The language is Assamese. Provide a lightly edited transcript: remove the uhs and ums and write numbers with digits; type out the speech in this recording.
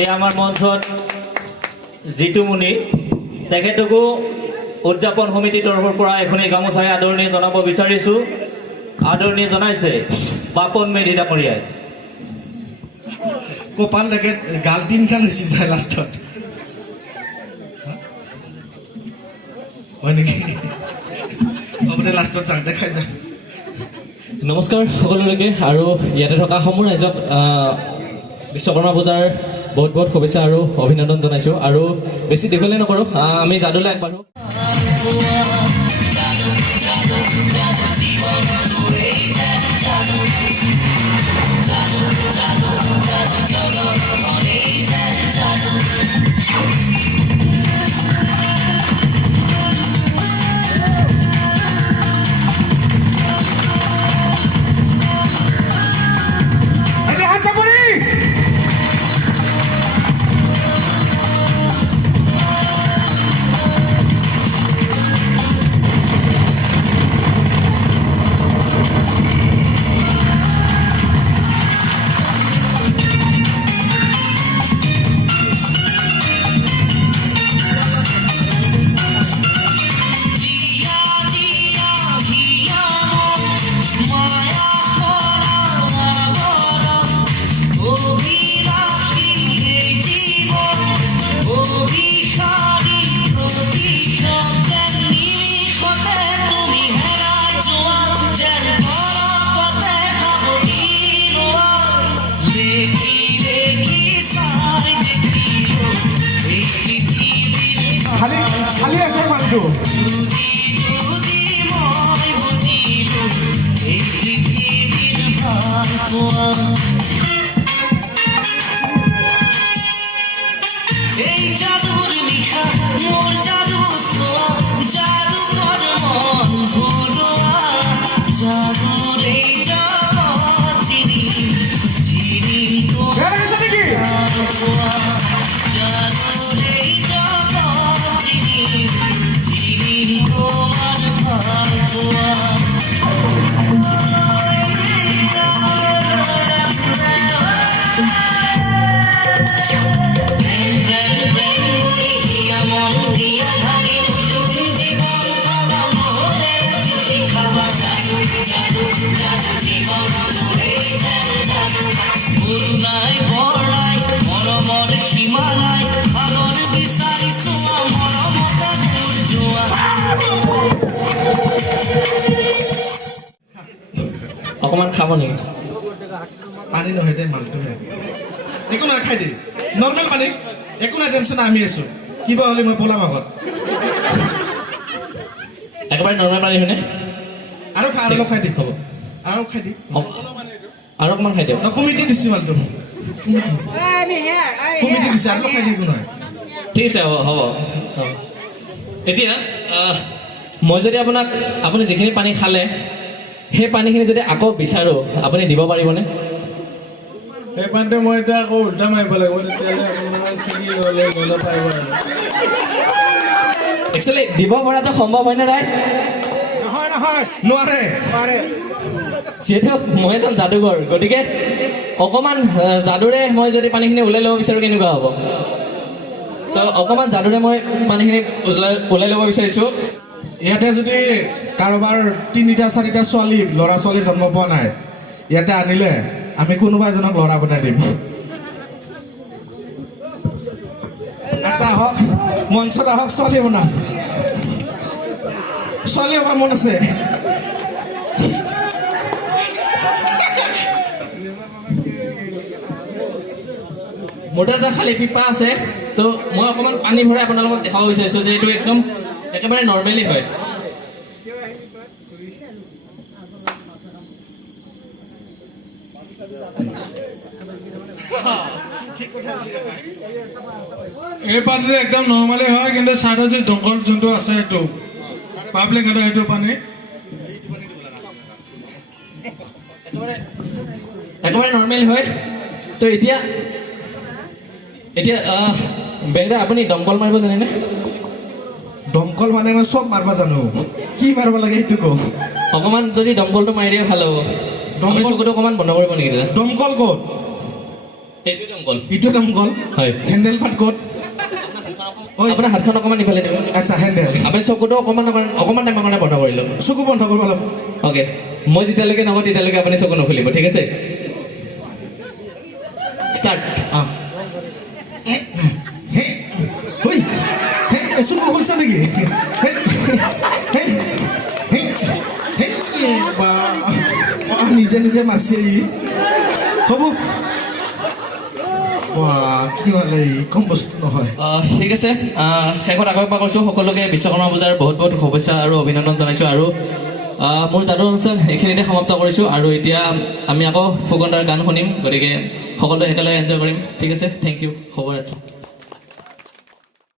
এই আমাৰ মঞ্চত জিতু মুনি তেখেতকো উদযাপন সমিতিৰ তৰফৰ পৰা এখনি গামোচাৰে আদৰণি জনাব বিচাৰিছোঁ। আদৰণি জনাইছে পাপন মেধি ডাঙৰীয়াই। কপাল দেখে গাল তিনখান হৈছি যায় লাষ্টত হয় নেকি আপুনি লাষ্টত চাং দেখাই যায়। নমস্কাৰ সকলোলৈকে আৰু ইয়াতে থকা সমূহ ৰাইজক বিশ্বকৰ্মা পূজাৰ বহুত বহুত শুভেচ্ছা আৰু অভিনন্দন জনাইছোঁ। আৰু বেছি দীঘলীয়া নকৰোঁ, আমি যাদুলৈ আগবাঢ়োঁ। খালি আছে মানুহটো অকণমান খাব নেকি? পানী নহয় দে মালটো একো নাই খাই দে নৰ্মেল পানী একো নাই টেনশ্যন আমি আছোঁ কিবা হ'লে মই পলাম আগত একেবাৰে নৰ্মেল পানী হয়নে? আৰু খা আৰু খাই দে হ'ব আৰু খাই দে আৰু অকণমান খাই দিয়ক। কমিটি দিছে মালটো কমিটি দিছে আৰু খাই দিব নহয়। ঠিক আছে হ'ব হ'ব। এতিয়া মই যদি আপুনি যিখিনি পানী খালে সেই পানীখিনি যদি আকৌ বিচাৰোঁ আপুনি দিব পাৰিবনে? সেই পানীটো মই এতিয়া আকৌ উল্টা মাৰিব লাগিব, তেতিয়াহ'লে আপোনালোকে ছিগি ল'লে লৈ ল'ব পাৰিব আৰু একচুৱেলি দিব পৰাটো সম্ভৱ হয়নে ৰাইজ? নোৱাৰে যিহেতু মই এজন যাদুকৰ, গতিকে অকণমান যাদুৰে মই যদি পানীখিনি ওলাই ল'ব বিচাৰোঁ কেনেকুৱা হ'ব? তো অকণমান যাদুৰে মই পানীখিনি ওলাই ল'ব বিচাৰিছোঁ। ইয়াতে যদি কাৰোবাৰ 3টা 4টা ছোৱালী ল'ৰা ছোৱালী জন্ম পোৱা নাই ইয়াতে আনিলে আমি কোনোবা এজনক ল'ৰা বনাই দিম। আচ্ছা আহক মঞ্চত আহক, ছোৱালী বনাম। ছোৱালী হ'ব মন আছে? মোৰ তাত এটা খালী পিপা আছে, তো মই অকণমান পানী ভৰাই আপোনালোকক দেখাব বিচাৰিছোঁ যে এইটো একদম একেবাৰে নৰ্মেলি হয়। এই পানীটো একদম নৰ্মেলি হয়, কিন্তু ছাইডৰ যে দংকল যোনটো আছে সেইটো পাব্লিক সেইটো পানী একেবাৰে নৰ্মেল হয়। তো এতিয়া বেগদা আপুনি দমকল মাৰিব জানেনে? দমকল মানে মই সব মাৰবা জানো, কি মাৰবা লাগে সেইটো কো। অকমান যদি দমকলটো মাৰি দিয়ে ভাল হ'ব। দমকল চকুটো অকমান বন্ধ কৰিব নেকি দাদা? দমকল ক'ত? এইটো দমকল ইটো দমকল হয় হেণ্ডেল পাত ক'ত ঐ আপোনাৰ হাতখন অকণমান ইফালে দিব আচ্ছা হেণ্ডেল আপুনি চকুটো অকণমান টাইমৰ কাৰণে বন্ধ কৰি লওক চকু বন্ধ কৰিব লাগিব অ'কে মই যেতিয়ালৈকে নকওঁ তেতিয়ালৈকে আপুনি চকু নুখুলিব ঠিক আছে ষ্টাৰ্ট অঁ ঐ চকু খুলিছা নেকি নিজে নিজে মাৰছে ই হ'ব কি হ'লে কম বস্তু নহয় ঠিক আছে শেষত আকৌ এবাৰ কৈছোঁ সকলোকে বিশ্বকৰ্মা পূজাৰ বহুত বহুত শুভেচ্ছা আৰু অভিনন্দন জনাইছোঁ আৰু মোৰ যাদু অনুষ্ঠান এইখিনিতে সমাপ্ত কৰিছোঁ আৰু এতিয়া আমি আকৌ ফুকনদাৰ গান শুনিম গতিকে সকলোৱে একেলগে এনজয় কৰিম ঠিক আছে থেংক ইউ শুভৰাত্ৰি